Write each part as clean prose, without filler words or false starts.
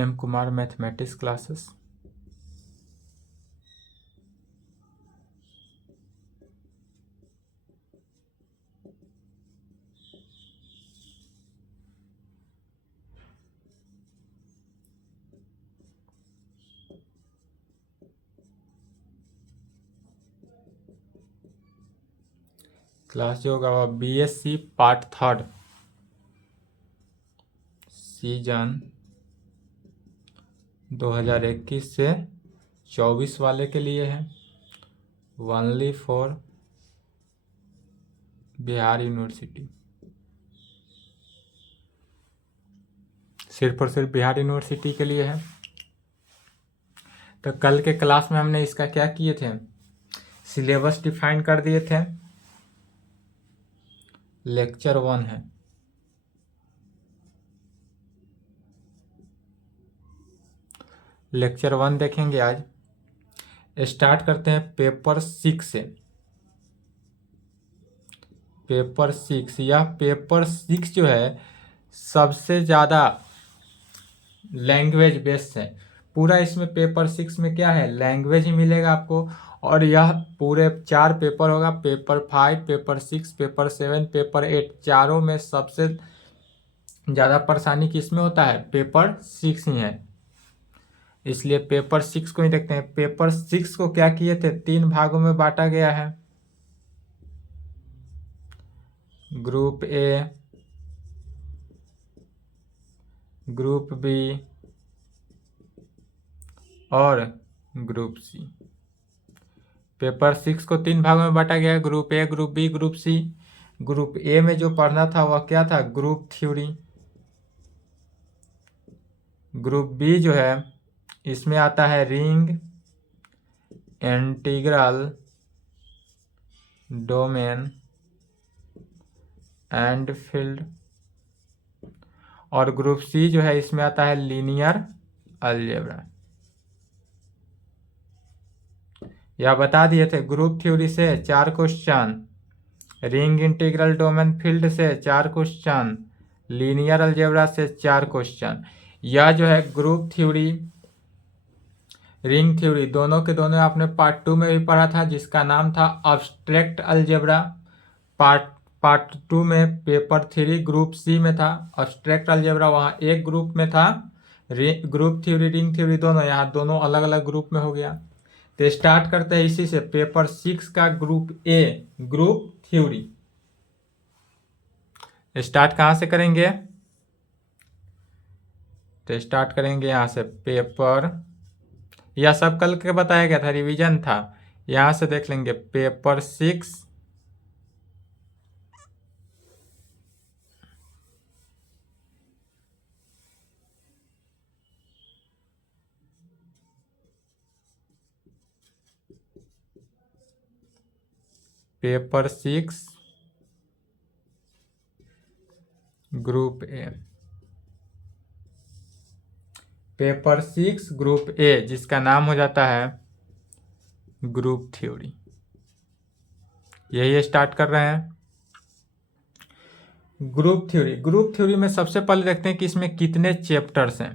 M Kumar mathematics classes. Class जो होगा वह बीएससी पार्ट 3 सीजन 2021 से 24 वाले के लिए है। ओनली फॉर बिहार यूनिवर्सिटी, सिर्फ और सिर्फ बिहार यूनिवर्सिटी के लिए है। तो कल के क्लास में हमने इसका क्या किए थे, सिलेबस डिफाइन कर दिए थे। लेक्चर 1 है। लेक्चर 1 देखेंगे आज। स्टार्ट करते हैं पेपर 6 से। पेपर 6, यह पेपर 6 जो है सबसे ज़्यादा लैंग्वेज बेस्ड है। पूरा इसमें पेपर 6 में क्या है, लैंग्वेज ही मिलेगा आपको। और यह पूरे 4 पेपर होगा, पेपर 5, पेपर 6, पेपर 7, पेपर 8। चारों में सबसे ज़्यादा परेशानी किसमें होता है, पेपर 6 ही है। इसलिए पेपर 6 को ही देखते हैं। पेपर 6 को क्या किए थे, 3 भागों में बांटा गया है। ग्रुप ए, ग्रुप बी और ग्रुप सी। पेपर 6 को 3 भागों में बांटा गया है, group A, group B, group C. Group A में जो पढ़ना था वह क्या था, ग्रुप थ्योरी। ग्रुप बी जो है इसमें आता है ring, integral, domain and field. और ग्रुप सी जो है इसमें आता है लीनियर अलजेब्रा। यह बता दिए थे, ग्रुप थ्योरी से 4 question, ring integral domain field से 4 क्वेश्चन, लीनियर अलजेब्रा से 4 क्वेश्चन। यह जो है ग्रुप थ्योरी, रिंग थ्योरी, दोनों के दोनों आपने पार्ट 2 में भी पढ़ा था, जिसका नाम था अब्स्ट्रैक्ट अलजेब्रा। पार्ट 2 में पेपर 3 ग्रुप सी में था अब्स्ट्रैक्ट अलजेब्रा, वहाँ एक ग्रुप में था ग्रुप थ्योरी, रिंग थ्योरी दोनों, यहाँ दोनों अलग अलग ग्रुप में हो गया। तो स्टार्ट करते हैं इसी से, पेपर 6 का group A, group theory. Start कहाँ से करेंगे, तो स्टार्ट करेंगे यहाँ से। पेपर, यह सब कल के बताया गया था, रिवीजन था। यहाँ से देख लेंगे paper 6, paper 6 group A. Paper 6 group A, जिसका नाम हो जाता है ग्रुप थ्योरी। यही स्टार्ट कर रहे हैं ग्रुप थ्योरी। ग्रुप थ्योरी में सबसे पहले देखते हैं कि इसमें कितने चैप्टर्स हैं।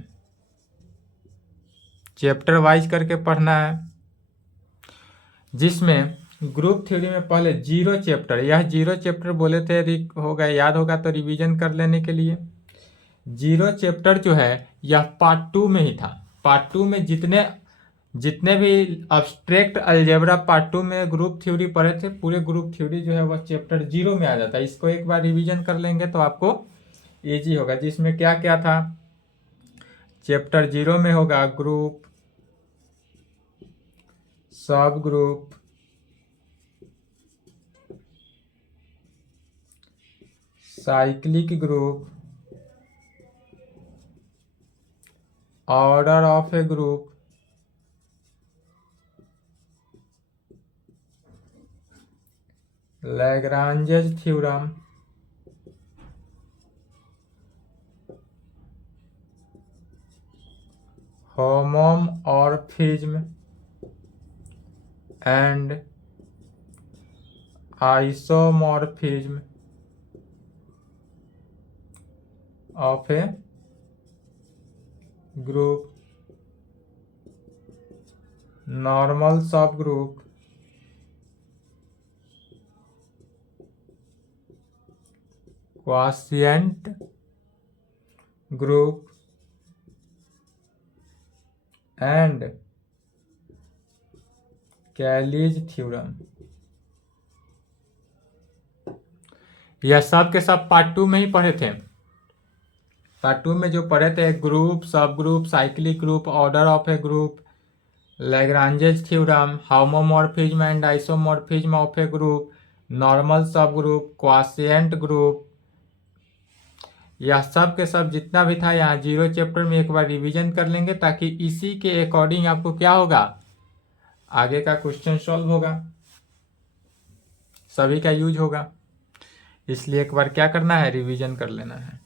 चैप्टर वाइज करके पढ़ना है, जिसमें ग्रुप थ्योरी में पहले 0 चैप्टर, यह 0 चैप्टर बोले थे, होगा याद होगा तो रिवीजन कर लेने के लिए। 0 चैप्टर जो है यह पार्ट 2 में ही था। पार्ट 2 में जितने भी अब्स्ट्रैक्ट अलजेब्रा पार्ट 2 में ग्रुप थ्योरी पढ़े थे, पूरे ग्रुप थ्योरी जो है वह चैप्टर 0 में आ जाता है। इसको एक बार रिवीजन कर लेंगे तो आपको इजी होगा। जिसमें क्या क्या था, चैप्टर 0 में होगा group, subgroup, cyclic group, order of a group, Lagrange's theorem, homomorphism and isomorphism of a group, normal subgroup, quotient group and Cayley's theorem. यह सब के सब पार्ट 2 में ही पढ़े थे। पार्ट 2 में जो पढ़े थे group, subgroup, cyclic group, order of a group, Lagrange's theorem, homomorphism and isomorphism of a group, normal subgroup, quotient group, यह सब के सब जितना भी था यहाँ 0 चैप्टर में एक बार रिवीजन कर लेंगे ताकि इसी के अकॉर्डिंग आपको क्या होगा, आगे का क्वेश्चन सॉल्व होगा, सभी का यूज होगा। इसलिए एक बार क्या करना है, रिवीजन कर लेना है।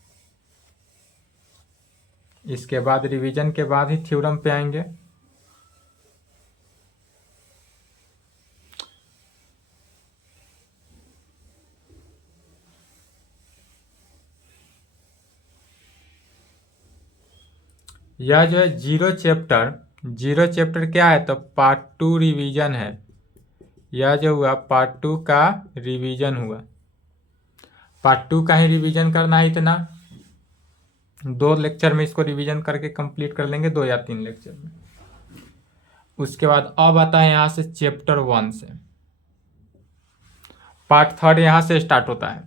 इसके बाद रिवीजन के बाद ही थ्योरम पे आएंगे। यह जो है 0 चैप्टर क्या है, तो पार्ट 2 रिवीजन है। यह जो हुआ पार्ट 2 का रिवीजन हुआ। पार्ट 2 का ही रिवीजन करना है, इतना 2 लेक्चर में इसको रिवीजन करके कंप्लीट कर लेंगे, 2 या 3 लेक्चर में। उसके बाद अब आता है यहाँ से चैप्टर 1 से, पार्ट 3 यहाँ से स्टार्ट होता है।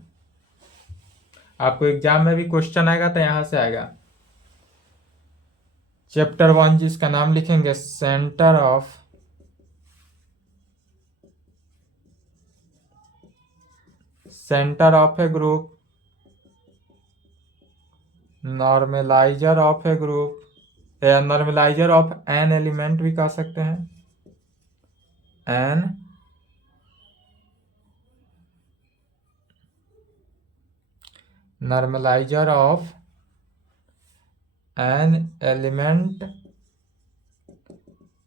आपको एग्जाम में भी क्वेश्चन आएगा तो यहाँ से आएगा। चैप्टर 1 जिसका नाम लिखेंगे centre of a group, normaliser of a group, या नॉर्मलाइजर ऑफ एन एलिमेंट भी कह सकते हैं, an normaliser of an element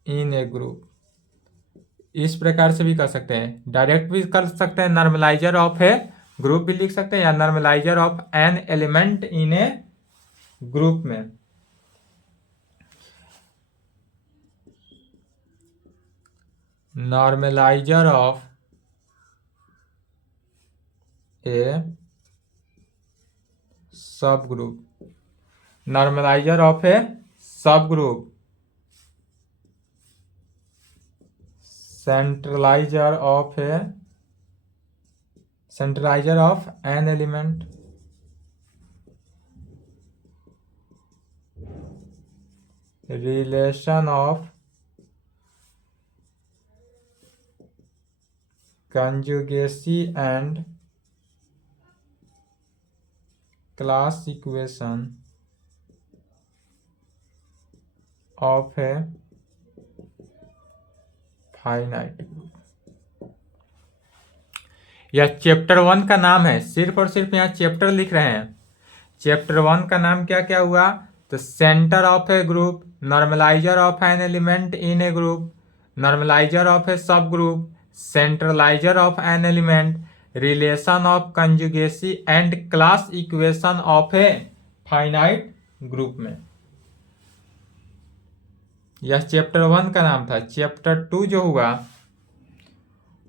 in a group. इस प्रकार से भी कर सकते हैं, डायरेक्ट भी कर सकते हैं, नॉर्मलाइजर ऑफ ए ग्रुप भी लिख सकते हैं, या normaliser of an element in a group में। Normalizer of a subgroup, normaliser of a subgroup, centralizer of an element, relation of conjugacy and class equation of a finite group. यह chapter 1 का नाम है, सिर्फ और सिर्फ यहाँ chapter लिख रहे हैं। चैप्टर 1 का नाम क्या क्या हुआ, तो centre of a group, normaliser of an element in a group, normaliser of a subgroup, centralizer of an element, relation of conjugacy and class equation of a finite group में। यह chapter 1 का नाम था। Chapter 2 जो हुआ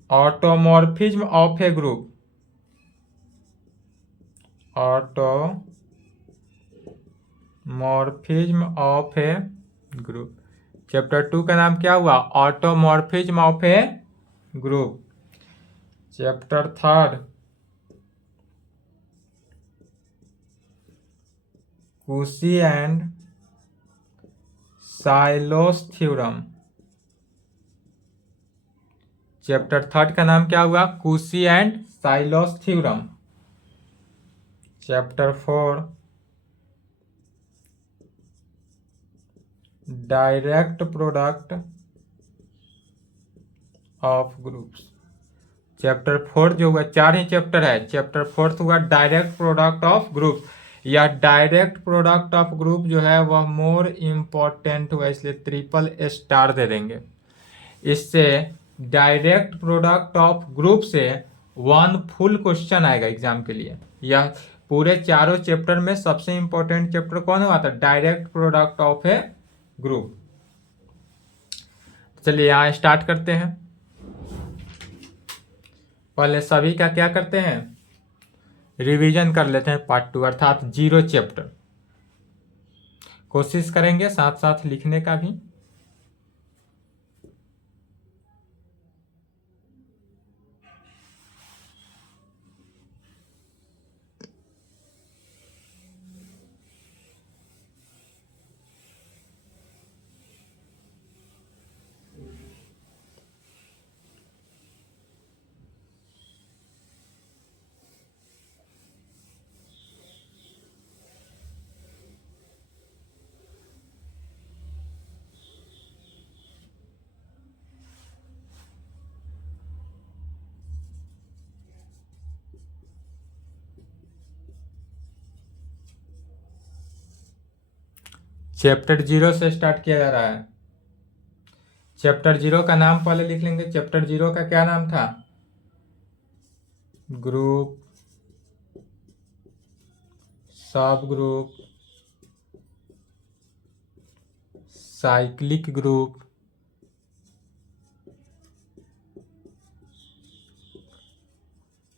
automorphism of a group, automorphism of a group. Chapter 2 का नाम क्या हुआ, automorphism of a group. Chapter 3 कुशी एंड साइलोस थ्योरम। चैप्टर 3 का नाम क्या हुआ, कुशी and silos theorem. Chapter 4 direct product of groups. Chapter 4 जो हुआ, 4 ही चैप्टर है। चैप्टर 4 हुआ डायरेक्ट प्रोडक्ट ऑफ ग्रुप। या डायरेक्ट प्रोडक्ट ऑफ ग्रुप जो है वह मोर इम्पोर्टेंट हुआ, इसलिए ट्रिपल स्टार दे देंगे। इससे डायरेक्ट प्रोडक्ट ऑफ ग्रुप से 1 फुल क्वेश्चन आएगा एग्जाम के लिए। यह पूरे चारों चैप्टर में सबसे इंपॉर्टेंट चैप्टर कौन हुआ था? Direct product of a group. चलिए यहाँ स्टार्ट करते हैं। पहले सभी का क्या करते हैं? रिवीजन कर लेते हैं पार्ट 2 अर्थात 0 चैप्टर। कोशिश करेंगे साथ साथ लिखने का भी। चैप्टर 0 से स्टार्ट किया जा रहा है। चैप्टर 0 का नाम पहले लिख लेंगे। चैप्टर 0 का क्या नाम था? Group, subgroup, cyclic group,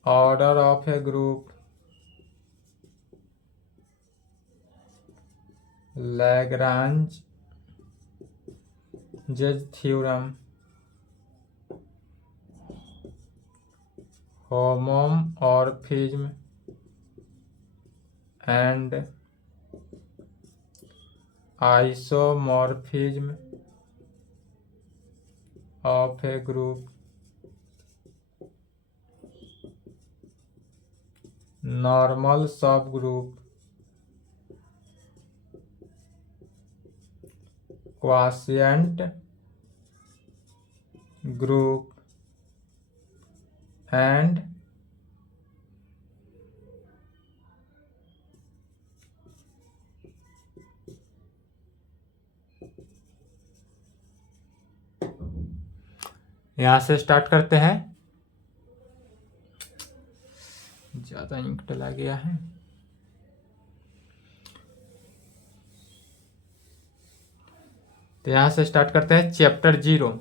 order of a group, Lagrange's theorem, homomorphism and isomorphism of a group, normal subgroup, quotient group and यहां से स्टार्ट करते हैं। ज्यादा इंक डला गया है। तो यहां से स्टार्ट करते हैं चैप्टर 0।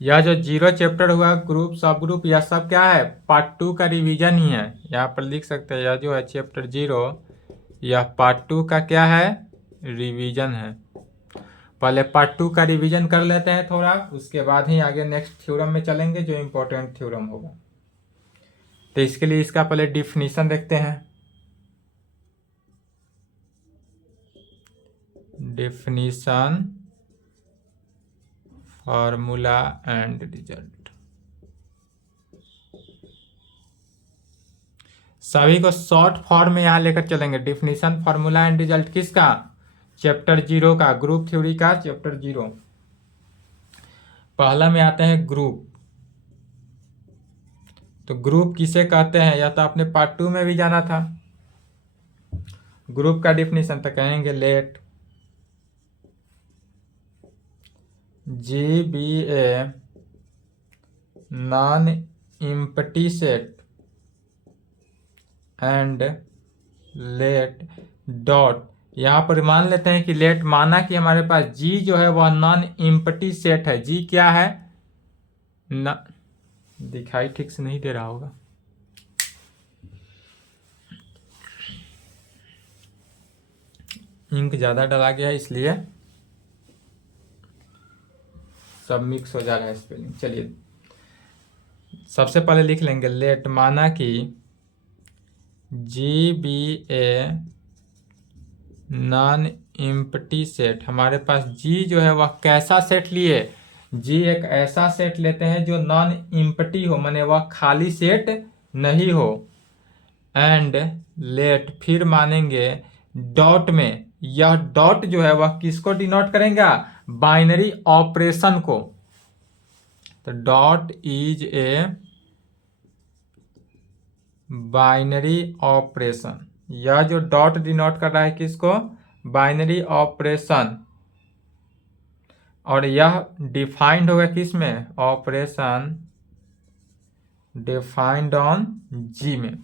यह जो 0 चैप्टर हुआ ग्रुप सब ग्रुप, यह सब क्या है? पार्ट 2 का रिवीजन ही है। यहाँ पर लिख सकते हैं यह जो है चैप्टर 0, यह पार्ट 2 का क्या है? रिवीजन है। पहले पार्ट 2 का रिवीजन कर लेते हैं थोड़ा, उसके बाद ही आगे नेक्स्ट थ्योरम में चलेंगे जो इम्पोर्टेंट थ्योरम होगा। तो इसके लिए इसका पहले डिफिनीशन देखते हैं। Definition, formula and result. सभी को शॉर्ट फॉर्म में यहां लेकर चलेंगे। डिफिनीशन, फार्मूला एंड रिजल्ट किसका? चैप्टर 0 का, ग्रुप थ्योरी का चैप्टर 0। पहला में आते हैं ग्रुप। तो ग्रुप किसे कहते हैं यह तो आपने पार्ट 2 में भी जाना था। ग्रुप का डिफिनीशन तो कहेंगे let G be a non empty set and let dot. यहाँ पर मान लेते हैं कि लेट, माना कि हमारे पास जी जो है वह नॉन एम्प्टी सेट है। जी क्या है? न दिखाई ठीक से नहीं दे रहा होगा। इंक ज़्यादा डला गया है इसलिए सब मिक्स हो जा रहा है स्पेलिंग। चलिए सबसे पहले लिख लेंगे लेट, माना कि G be a non empty set. हमारे पास जी जो है वह कैसा सेट लिए? जी एक ऐसा सेट लेते हैं जो नॉन एम्प्टी हो, माने वह खाली सेट नहीं हो। एंड लेट, फिर मानेंगे डॉट में। यह डॉट जो है वह किसको डिनोट करेगा? बाइनरी ऑपरेशन को। तो dot is a binary operation. यह जो डॉट डिनोट कर रहा है किसको? Binary operation. और यह डिफाइंड होगा किस में? ऑपरेशन डिफाइंड ऑन जी में।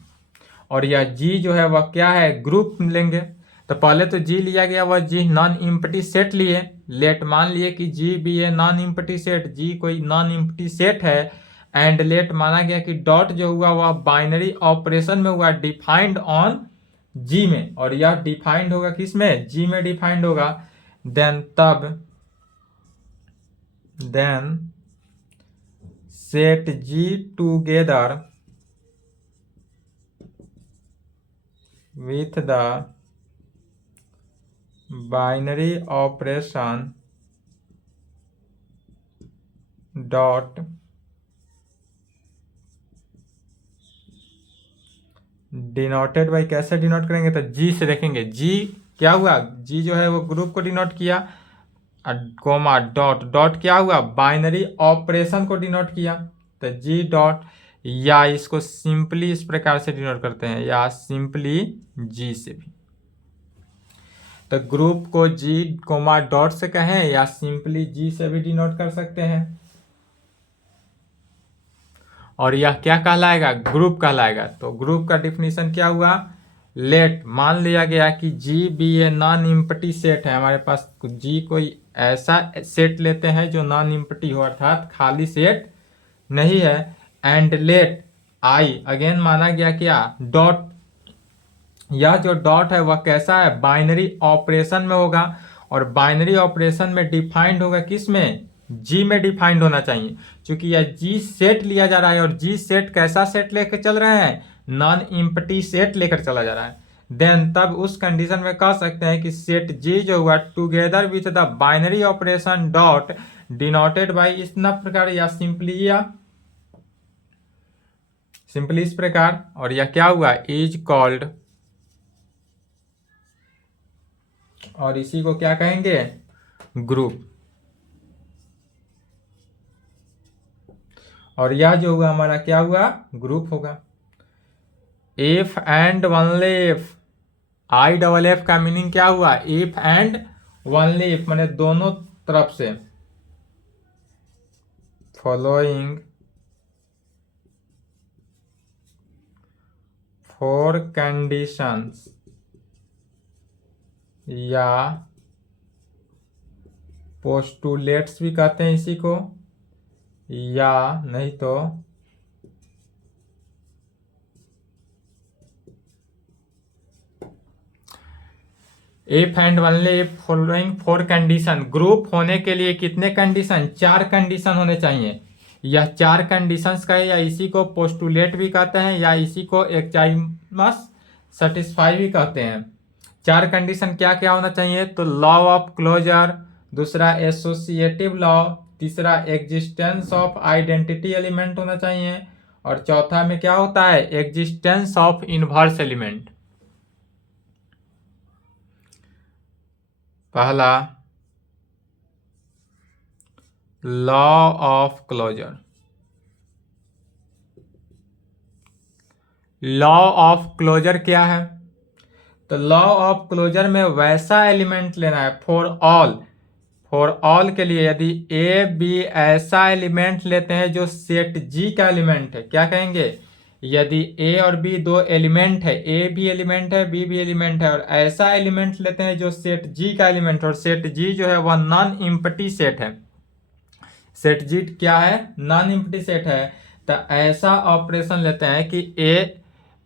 और यह जी जो है वह क्या है? ग्रुप लेंगे। तो पहले तो जी लिया गया, वह जी नॉन इम्पटी सेट लिए। लेट मान लिए कि जी भी है नॉन इम्पटी सेट, जी कोई नॉन इम्पटी सेट है। एंड लेट माना गया कि डॉट जो हुआ वह बाइनरी ऑपरेशन में हुआ, डिफाइंड ऑन जी में। और यह डिफाइंड होगा किस में? जी में डिफाइंड होगा। Then set G together with the binary operation dot denoted by, कैसे डिनोट करेंगे? तो जी से देखेंगे। जी क्या हुआ? जी जो है वो ग्रुप को डिनोट किया, कोमा डॉट, डॉट क्या हुआ? बाइनरी ऑपरेशन को डिनोट किया। तो जी डॉट, या इसको सिंपली इस प्रकार से डिनोट करते हैं, या सिंपली जी से भी। तो ग्रुप को जी कोमा डॉट से कहें या सिंपली जी से भी डिनोट कर सकते हैं। और यह क्या कहलाएगा? ग्रुप कहलाएगा। तो ग्रुप का डिफिनीशन क्या हुआ? लेट मान लिया गया कि G be a non empty set है। हमारे पास जी कोई ऐसा सेट लेते हैं जो नॉन इम्पटी हो, अर्थात खाली सेट नहीं है। एंड लेट आई अगेन माना गया क्या? डॉट। यह जो डॉट है वह कैसा है? बाइनरी ऑपरेशन में होगा। और बाइनरी ऑपरेशन में डिफाइंड होगा किस में? जी में डिफाइंड होना चाहिए, क्योंकि यह जी सेट लिया जा रहा है। और जी सेट कैसा सेट लेकर चल रहे हैं? नॉन इम्पटी सेट लेकर चला जा रहा है। देन तब उस कंडीशन में कह सकते हैं कि सेट जी जो हुआ together with the binary operation dot denoted by इस प्रकार, या सिंपली इस प्रकार। और यह क्या हुआ? इज कॉल्ड, और इसी को क्या कहेंगे? ग्रुप। और यह जो हुआ हमारा क्या हुआ? ग्रुप होगा। If and only if, I double F का मीनिंग क्या हुआ? इफ एंड ओनली इफ, माने दोनों तरफ से। फॉलोइंग 4 कंडीशंस, या पोस्टुलेट्स भी कहते हैं इसी को, या नहीं तो if and only following 4 condition. Group होने के लिए कितने कंडीशन? 4 कंडीशन होने चाहिए। यह 4 कंडीशंस का है, या इसी को पोस्टुलेट भी कहते हैं, या इसी को एक्साइमस सेटिस्फाई भी कहते हैं। 4 कंडीशन क्या क्या होना चाहिए? तो लॉ ऑफ क्लोजर, दूसरा एसोसिएटिव लॉ, तीसरा एग्जिस्टेंस ऑफ आइडेंटिटी एलिमेंट होना चाहिए, और चौथा में क्या होता है? Existence of inverse element. पहला law of closure. Law of closure क्या है? तो लॉ ऑफ क्लोजर में वैसा एलिमेंट लेना है फॉर ऑल। फॉर ऑल के लिए यदि ए बी ऐसा एलिमेंट लेते हैं जो सेट जी का एलिमेंट है, क्या कहेंगे? यदि ए और बी दो एलिमेंट है, ए भी एलिमेंट है बी भी एलिमेंट है, और ऐसा एलिमेंट लेते हैं जो सेट जी का एलिमेंट, और सेट जी जो है वह नॉन इम्पटी सेट है। सेट जी क्या है? नॉन इम्पटी सेट है। तो ऐसा ऑपरेशन लेते हैं कि a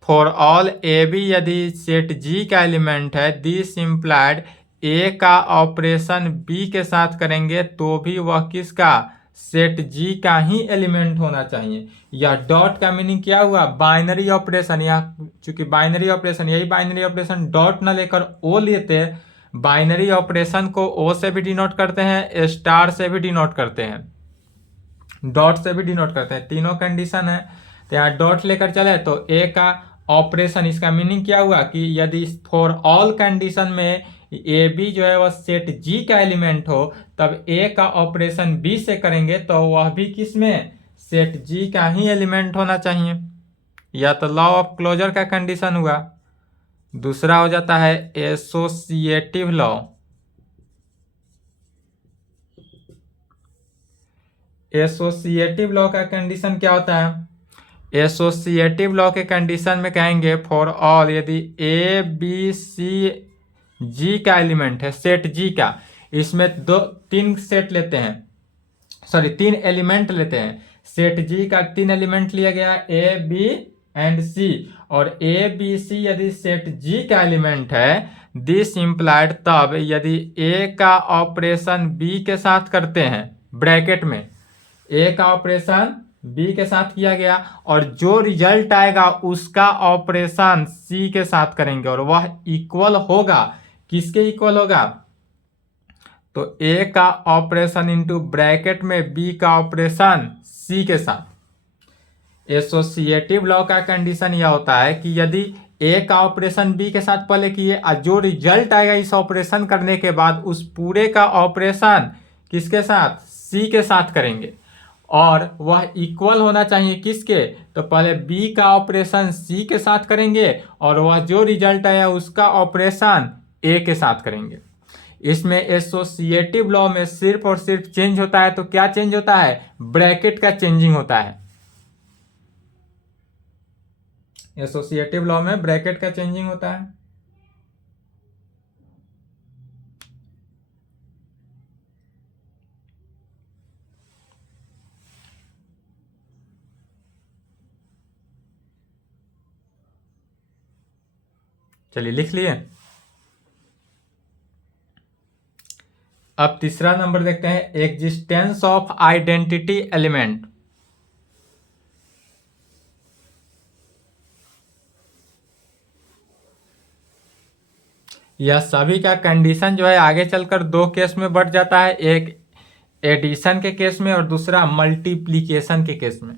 for all a b यदि सेट जी का एलिमेंट है, दिस इम्प्लाइड ए का ऑपरेशन बी के साथ करेंगे तो भी वह किसका? सेट जी का ही एलिमेंट होना चाहिए। या डॉट का मीनिंग क्या हुआ? Binary operation. या चूंकि बाइनरी ऑपरेशन, यही बाइनरी ऑपरेशन डॉट ना लेकर ओ लेते, बाइनरी ऑपरेशन को ओ से भी डिनोट करते हैं, स्टार से भी डिनोट करते हैं, डॉट से भी डिनोट करते हैं। तीनों कंडीशन है। तो यहाँ डॉट लेकर चले तो ए का ऑपरेशन, इसका मीनिंग क्या हुआ कि यदि फॉर ऑल कंडीशन में ए बी जो है वह सेट जी का एलिमेंट हो, तब ए का ऑपरेशन बी से करेंगे तो वह भी किस में, सेट जी का ही एलिमेंट होना चाहिए। या तो लॉ ऑफ क्लोजर का कंडीशन हुआ। दूसरा हो जाता है एसोसिएटिव लॉ। एसोसिएटिव लॉ का कंडीशन क्या होता है? एसोसिएटिव लॉ के कंडीशन में कहेंगे फॉर ऑल, यदि ए बी सी जी का एलिमेंट है, सेट जी का, इसमें तीन सेट लेते हैं, सॉरी तीन एलिमेंट लेते हैं। सेट जी का तीन एलिमेंट लिया गया, ए बी एंड सी, और ए बी सी यदि सेट जी का एलिमेंट है, दिस इम्प्लाइड तब यदि ए का ऑपरेशन बी के साथ करते हैं, ब्रैकेट में ए का ऑपरेशन बी के साथ किया गया, और जो रिजल्ट आएगा उसका ऑपरेशन सी के साथ करेंगे, और वह इक्वल होगा, किसके इक्वल होगा? तो ए का ऑपरेशन इंटू ब्रैकेट में बी का ऑपरेशन सी के साथ। एसोसिएटिव लॉ का कंडीशन यह होता है कि यदि ए का ऑपरेशन बी के साथ पहले किए, और जो रिजल्ट आएगा इस ऑपरेशन करने के बाद, उस पूरे का ऑपरेशन किसके साथ? सी के साथ करेंगे, और वह इक्वल होना चाहिए किसके? तो पहले बी का ऑपरेशन सी के साथ करेंगे, और वह जो रिजल्ट आया उसका ऑपरेशन ए के साथ करेंगे। इसमें एसोसिएटिव लॉ में सिर्फ और सिर्फ चेंज होता है, तो क्या चेंज होता है? ब्रैकेट का चेंजिंग होता है। एसोसिएटिव लॉ में ब्रैकेट का चेंजिंग होता है। चलिए लिख लिए। अब तीसरा नंबर देखते हैं, एग्जिस्टेंस ऑफ आइडेंटिटी एलिमेंट। यह सभी का कंडीशन जो है आगे चलकर दो केस में बढ़ जाता है, एक एडिशन के केस में और दूसरा मल्टीप्लिकेशन के केस में।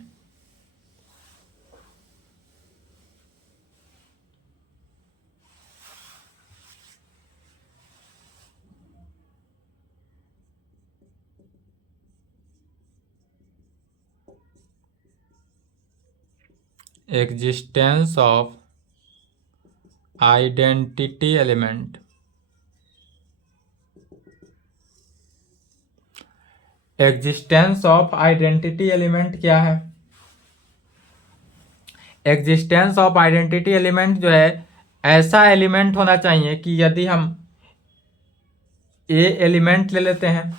Existence of identity element. Existence of identity element क्या है? एग्जिस्टेंस ऑफ आइडेंटिटी एलिमेंट जो है, ऐसा एलिमेंट होना चाहिए कि यदि हम ए एलिमेंट ले लेते हैं,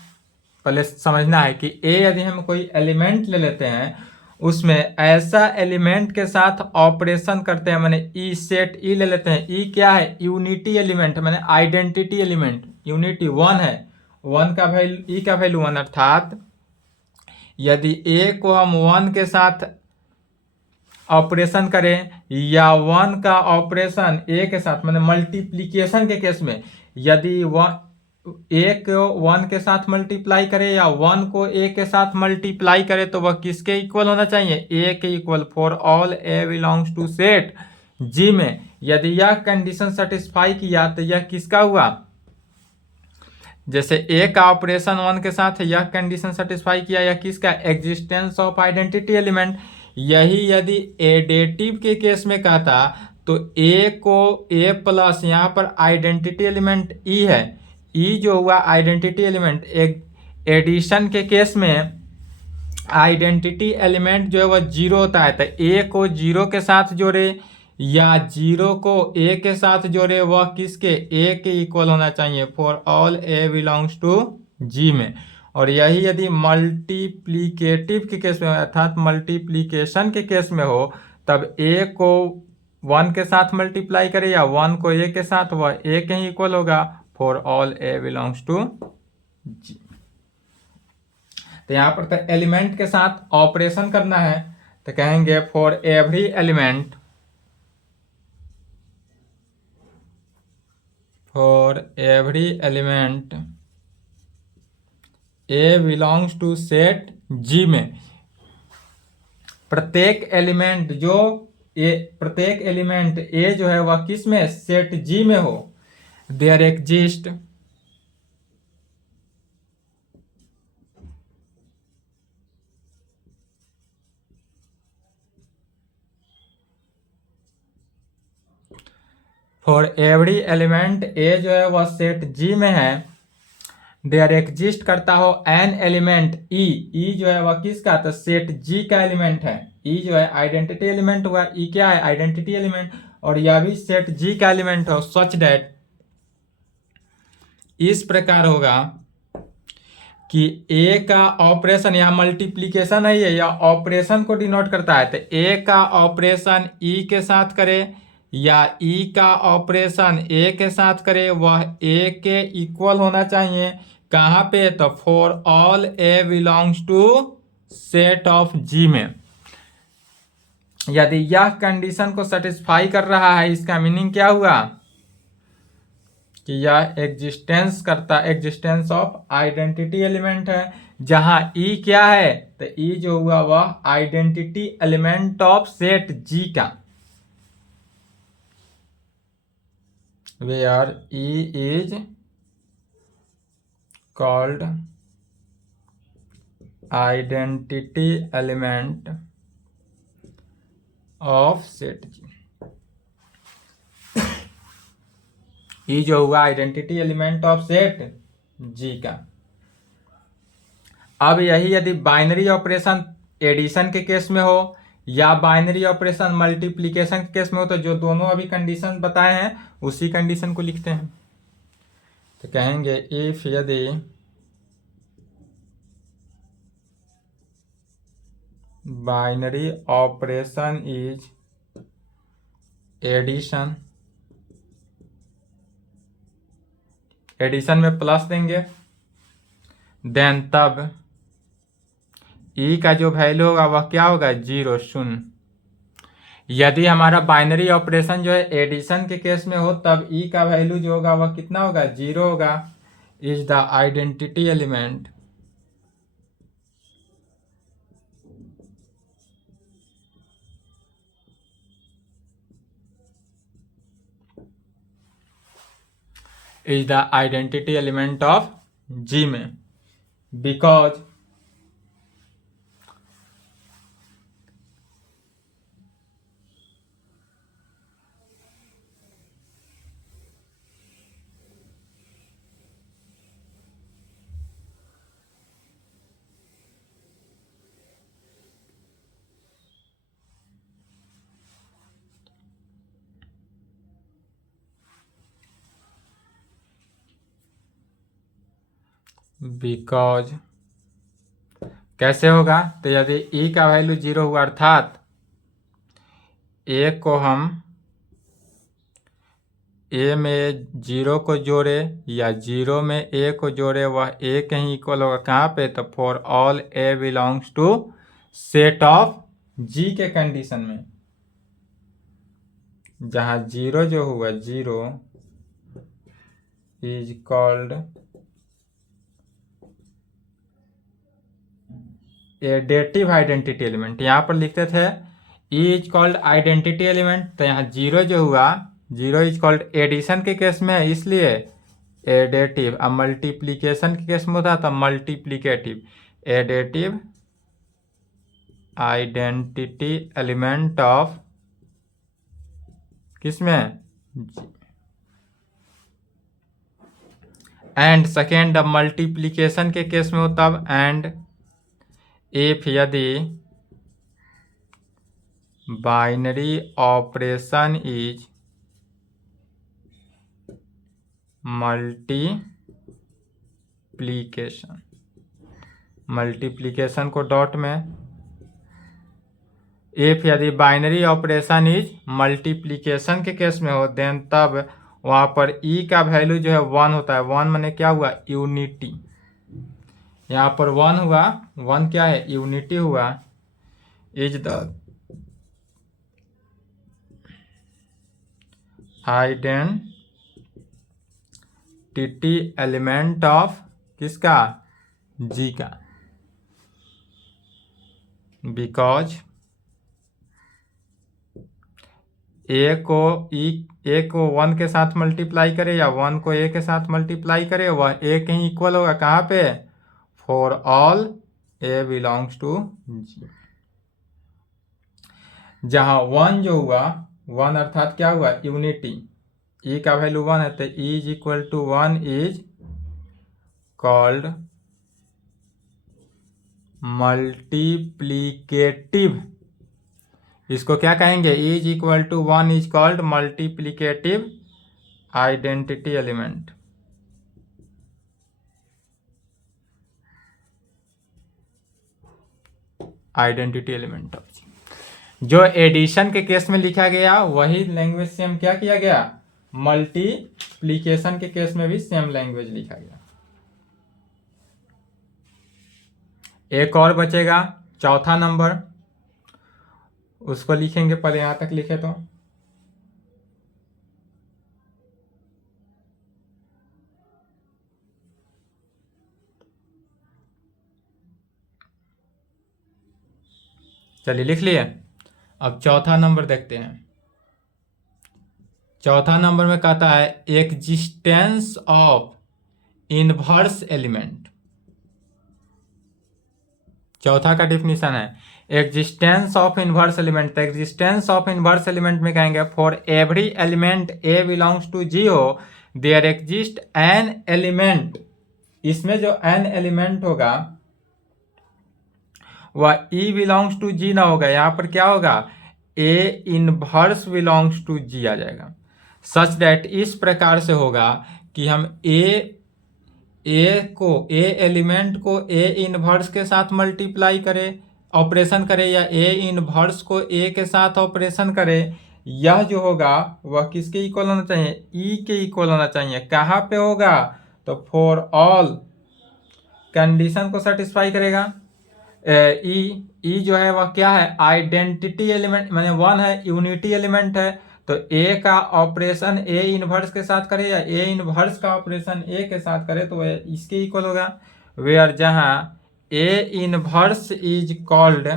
पहले समझना है कि ए यदि हम कोई एलिमेंट ले लेते हैं, उसमें ऐसा एलिमेंट के साथ ऑपरेशन करते हैं, माने ई सेट ई ले लेते हैं। ई क्या है? यूनिटी एलिमेंट, माने आइडेंटिटी एलिमेंट, यूनिटी वन है, वन का वैल्यू, ई का वैल्यू वन, अर्थात यदि ए को हम वन के साथ ऑपरेशन करें, या वन का ऑपरेशन ए के साथ, माने मल्टीप्लिकेशन के केस में यदि वन ए को वन के साथ मल्टीप्लाई करे या वन को ए के साथ मल्टीप्लाई करे, तो वह किसके इक्वल होना चाहिए? ए के equal. For all A belongs to set G में यदि यह कंडीशन सेटिस्फाई किया तो यह किसका हुआ? जैसे ए का ऑपरेशन वन के साथ है, यह कंडीशन सेटिस्फाई किया, यह किसका? Existence of identity element. यही यदि एडेटिव के केस में कहता तो ए को ए प्लस, यहाँ पर आइडेंटिटी एलिमेंट ई है, ई जो हुआ आइडेंटिटी एलिमेंट। एडिशन के केस में आइडेंटिटी एलिमेंट जो है वह जीरो होता है, तो ए को जीरो के साथ जोड़े या जीरो को ए के साथ जोड़े, वह किसके? ए के इक्वल होना चाहिए। For all A belongs to G में। और यही यदि मल्टीप्लीकेटिव के केस में, अर्थात मल्टीप्लीकेशन के केस में हो, तब ए को वन के साथ मल्टीप्लाई करे या वन को ए के साथ, वह ए के ही इक्वल होगा। For all A belongs to G. तो यहाँ पर तो एलिमेंट के साथ ऑपरेशन करना है, तो कहेंगे for every element, for every element A belongs to set G में, प्रत्येक एलिमेंट जो प्रत्येक एलिमेंट ए जो है वह किस में? सेट जी में हो। There exist for every element a जो है वह सेट जी में है, देयर एग्जिस्ट करता हो एन एलिमेंट ई, ई जो है वह किसका, तो सेट जी का एलिमेंट है। ई जो है आइडेंटिटी एलिमेंट हुआ, ई क्या है, आइडेंटिटी एलिमेंट, और यह भी सेट जी का एलिमेंट हो, सच दैट, इस प्रकार होगा कि ए का ऑपरेशन, यहाँ मल्टीप्लीकेशन है ये, यह ऑपरेशन को डिनोट करता है, तो ए का ऑपरेशन ई के साथ करे या ई का ऑपरेशन ए के साथ करे, वह ए के इक्वल होना चाहिए। कहाँ पे, तो for all A belongs to set of G में। यदि यह कंडीशन को सेटिस्फाई कर रहा है, इसका मीनिंग क्या हुआ कि यह एग्जिस्टेंस ऑफ आइडेंटिटी एलिमेंट है, जहां ई क्या है, तो ई जो हुआ वह identity element of set G का, where e is called identity element of set G. E जो हुआ identity element of set G का। अब यही यदि बाइनरी ऑपरेशन एडिशन के केस में हो या बाइनरी ऑपरेशन मल्टीप्लिकेशन के केस में हो, तो जो दोनों अभी कंडीशन बताए हैं उसी कंडीशन को लिखते हैं। तो कहेंगे इफ यदि binary operation is addition, addition में प्लस देंगे, देन तब ई का जो वैल्यू होगा वह क्या होगा, 0 शून्य। यदि हमारा बाइनरी ऑपरेशन जो है एडिशन के केस में हो, तब ई का वैल्यू जो होगा वह कितना होगा, 0 होगा। Is the identity element is the identity element of G में, बिकॉज बिकॉज कैसे होगा, तो यदि ई का वैल्यू 0 हुआ, अर्थात ए को हम ए में 0 को जोड़े या 0 में ए को जोड़े, वह ए के ही इक्वल होगा। कहाँ पे, तो for all A belongs to set of G के कंडीशन में, जहाँ 0 जो हुआ, 0 is called additive identity element. यहाँ पर लिखते थे e is called identity element, तो यहाँ 0 जो हुआ, 0 इज कॉल्ड एडिशन के केस में है, इसलिए एडेटिव। अब मल्टीप्लीकेशन के केस में होता तो multiplicative. Additive identity element of किसमें, एंड सेकेंड मल्टीप्लीकेशन के केस में हो तब एंड इफ यदि binary operation is multiplication, multiplication co dot में, इफ यदि बाइनरी ऑपरेशन इज मल्टीप्लीकेशन के केस में हो, देन तब वहाँ पर ई का वैल्यू जो है 1 होता है। 1 माने क्या हुआ, यूनिटी। यहाँ पर 1 हुआ, 1 क्या है, यूनिटी हुआ। Is the identity element of किसका, जी का, बिकॉज ए को 1 के साथ मल्टीप्लाई करे या 1 को ए के साथ मल्टीप्लाई करे वह ए के ही इक्वल होगा। कहाँ पे? For all A belongs to G. जहां 1 जो हुआ 1 अर्थात क्या हुआ? यूनिटी। ई का वैल्यू 1 है तो e is equal to 1 is called multiplicative. इसको क्या कहेंगे? E is equal to 1 is called multiplicative identity element. Identity element of G. जो एडिशन के केस में लिखा गया वही लैंग्वेज सेम क्या किया गया? मल्टीप्लीकेशन के केस में भी सेम लैंग्वेज लिखा गया। एक और बचेगा चौथा नंबर, उसको लिखेंगे। पहले यहां तक लिखे तो चलिए लिख लिए। अब चौथा नंबर देखते हैं। चौथा नंबर में कहता है एग्जिस्टेंस ऑफ इनवर्स एलिमेंट। चौथा का डिफिनीशन है existence of inverse element. Existence of inverse element में कहेंगे for every element A belongs to G हो देयर एग्जिस्ट एन एलिमेंट। इसमें जो एन एलिमेंट होगा वह ई बिलोंग्स टू जी ना होगा। यहां पर क्या होगा? ए इनवर्स बिलोंग्स टू जी आ जाएगा। सच दैट इस प्रकार से होगा कि हम ए एलिमेंट को ए इनवर्स के साथ मल्टीप्लाई करें, ऑपरेशन करें, या ए इनवर्स को ए के साथ ऑपरेशन करें। यह जो होगा वह किसके इक्वल होना चाहिए? ई के इक्वल होना चाहिए। कहाँ पे होगा? तो फॉर ऑल कंडीशन को सेटिस्फाई करेगा। ई जो है वह क्या है? आइडेंटिटी एलिमेंट, माने 1 है, यूनिटी एलिमेंट है। तो ए का ऑपरेशन ए इनवर्स के साथ करे या ए इनवर्स का ऑपरेशन ए के साथ करे तो वह इसके इक्वल होगा। वेयर जहां a inverse is called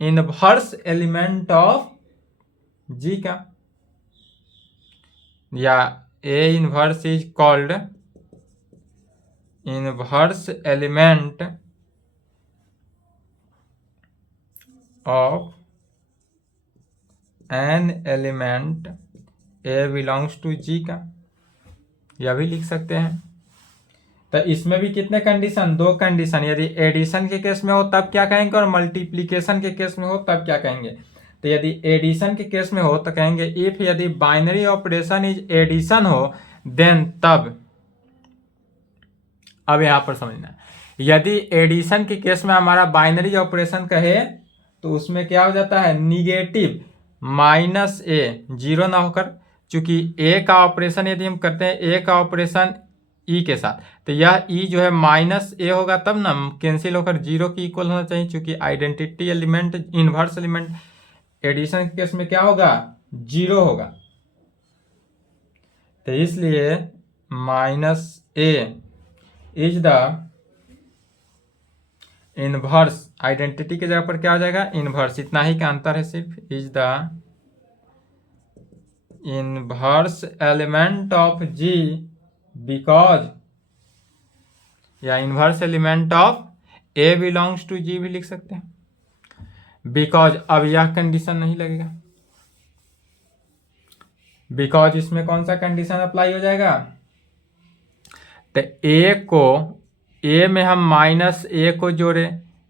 inverse element of G का, या a inverse is called inverse element of an element A belongs to G का, यह भी लिख सकते हैं। तो इसमें भी कितने कंडीशन? 2 कंडीशन। यदि एडिशन के केस में हो तब क्या कहेंगे और मल्टीप्लीकेशन के केस में हो तब क्या कहेंगे? तो यदि एडिशन के केस में हो तो कहेंगे इफ यदि बाइनरी ऑपरेशन इज एडिशन हो देन तब। अब यहां पर समझना, यदि एडिशन के केस में हमारा बाइनरी ऑपरेशन कहे तो उसमें क्या हो जाता है? निगेटिव माइनस ए, जीरो ना होकर, चूंकि ए का ऑपरेशन यदि हम करते हैं ए का ऑपरेशन ई के साथ तो यह ई जो है माइनस ए होगा तब ना कैंसिल होकर जीरो की इक्वल होना चाहिए। चूंकि identity element inverse element addition के केस में क्या होगा? जीरो होगा। तो इसलिए minus a is the inverse, identity की जगह पर क्या हो जाएगा? इनवर्स। इतना ही का अंतर है सिर्फ। Is the inverse element of G because, या inverse element of a belongs to G भी लिख सकते हैं। बिकॉज अब यह कंडीशन नहीं लगेगा, बिकॉज इसमें कौन सा कंडीशन अप्लाई हो जाएगा? तो ए में हम माइनस ए को जोड़े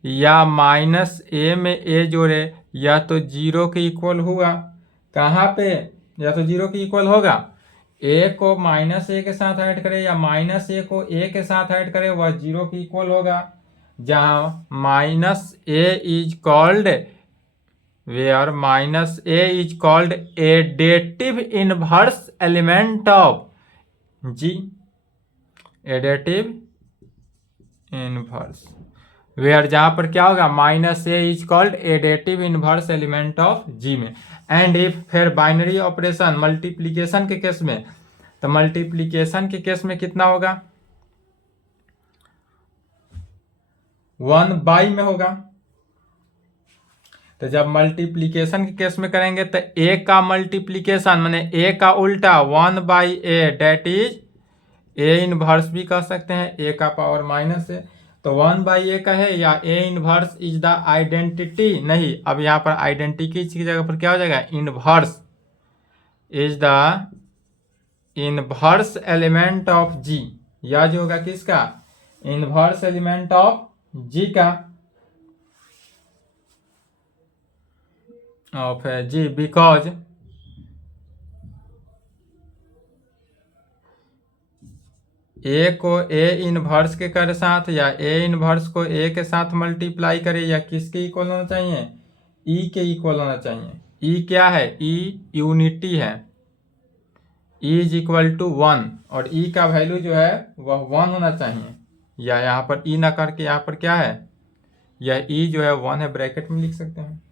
या माइनस ए में ए जोड़े या तो जीरो के इक्वल हुआ। कहाँ पे? या तो जीरो के इक्वल होगा। ए को माइनस ए के साथ ऐड करे या माइनस ए को ए के साथ ऐड करे वह जीरो के इक्वल होगा। जहां minus a is called, where minus a is called additive inverse element of G, additive inverse, where जहां पर क्या होगा? Minus a is called additive inverse element of G में। एंड इफ फिर बाइनरी ऑपरेशन मल्टीप्लीकेशन के case में, तो multiplication के केस में कितना होगा? 1 बाई में होगा। तो जब मल्टीप्लीकेशन के केस में करेंगे तो ए का मल्टीप्लीकेशन माने ए का उल्टा 1/a date is A inverse भी कह सकते हैं, ए का पावर माइनस है तो 1/a का है, या a inverse is the identity, नहीं अब यहाँ पर आइडेंटिटी की जगह पर क्या हो जाएगा, inverse is the inverse element of G, या जो होगा किसका, इनवर्स एलिमेंट ऑफ जी का, ऑफ जी, बिकॉज ए को ए इनवर्स के कर साथ या ए इनवर्स को ए के साथ मल्टीप्लाई करे, या किसके इक्वल होना चाहिए, ई के इक्वल होना चाहिए। ई क्या है, ई यूनिटी है, ई इज इक्वल टू 1 और ई का वैल्यू जो है वह 1 होना चाहिए, या यहाँ पर ई ना करके यहाँ पर क्या है, यह ई जो है 1 है, ब्रैकेट में लिख सकते हैं।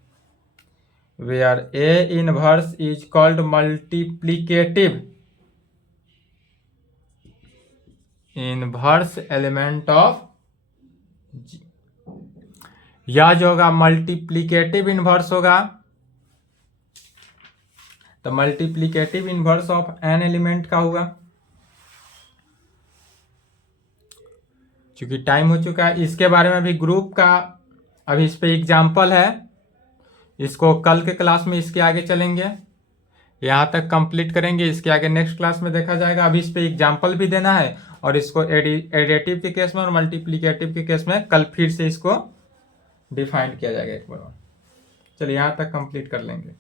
Where a inverse is called multiplicative inverse element of G, या जो होगा मल्टीप्लीकेटिव इनवर्स होगा, तो multiplicative inverse of an element का होगा। क्योंकि टाइम हो चुका है, इसके बारे में भी ग्रुप का अभी इस पे एग्जाम्पल है, इसको कल के क्लास में इसके आगे चलेंगे, यहाँ तक कंप्लीट करेंगे, इसके आगे नेक्स्ट क्लास में देखा जाएगा। अभी इस पे एग्जाम्पल भी देना है और इसको एडिटिव के केस में और मल्टीप्लीकेटिव के केस में कल फिर से इसको डिफाइन किया जाएगा एक बार। चलिए यहाँ तक कंप्लीट कर लेंगे।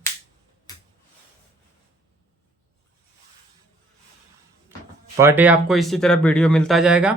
पर डे आपको इसी तरह वीडियो मिलता जाएगा।